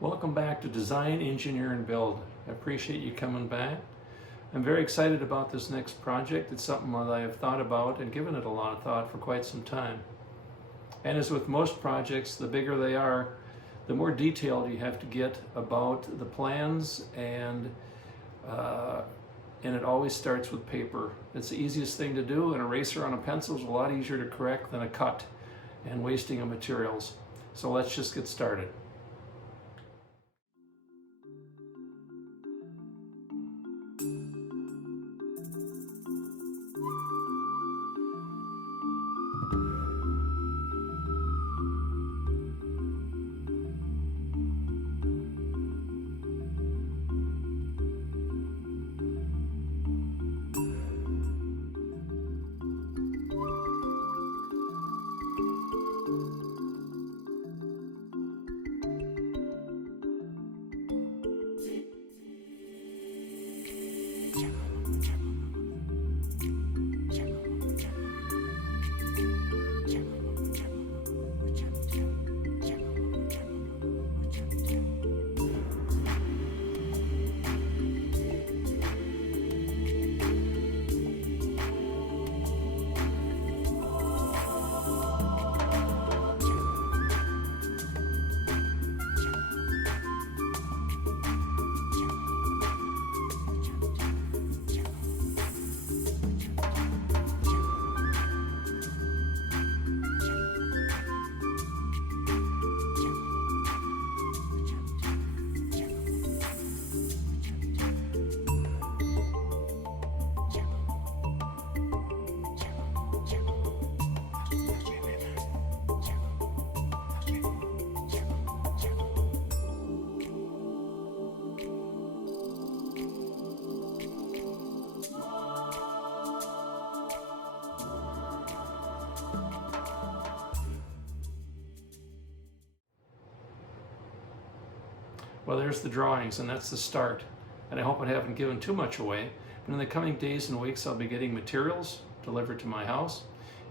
Welcome back to Design, Engineer, and Build. I appreciate you coming back. I'm very excited about this next project. It's something that I have thought about and given it a lot of thought for quite some time. And as with most projects, the bigger they are, the more detailed you have to get about the plans, and it always starts with paper. It's the easiest thing to do. An eraser on a pencil is a lot easier to correct than a cut and wasting of materials. So let's just get started. Well, there's the drawings, and that's the start. And I hope I haven't given too much away. But in the coming days and weeks, I'll be getting materials delivered to my house,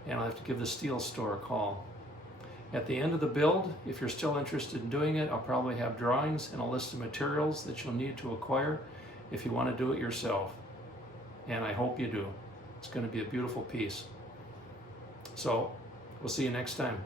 and I'll have to give the steel store a call. At the end of the build, if you're still interested in doing it, I'll probably have drawings and a list of materials that you'll need to acquire if you want to do it yourself. And I hope you do. It's going to be a beautiful piece. So, we'll see you next time.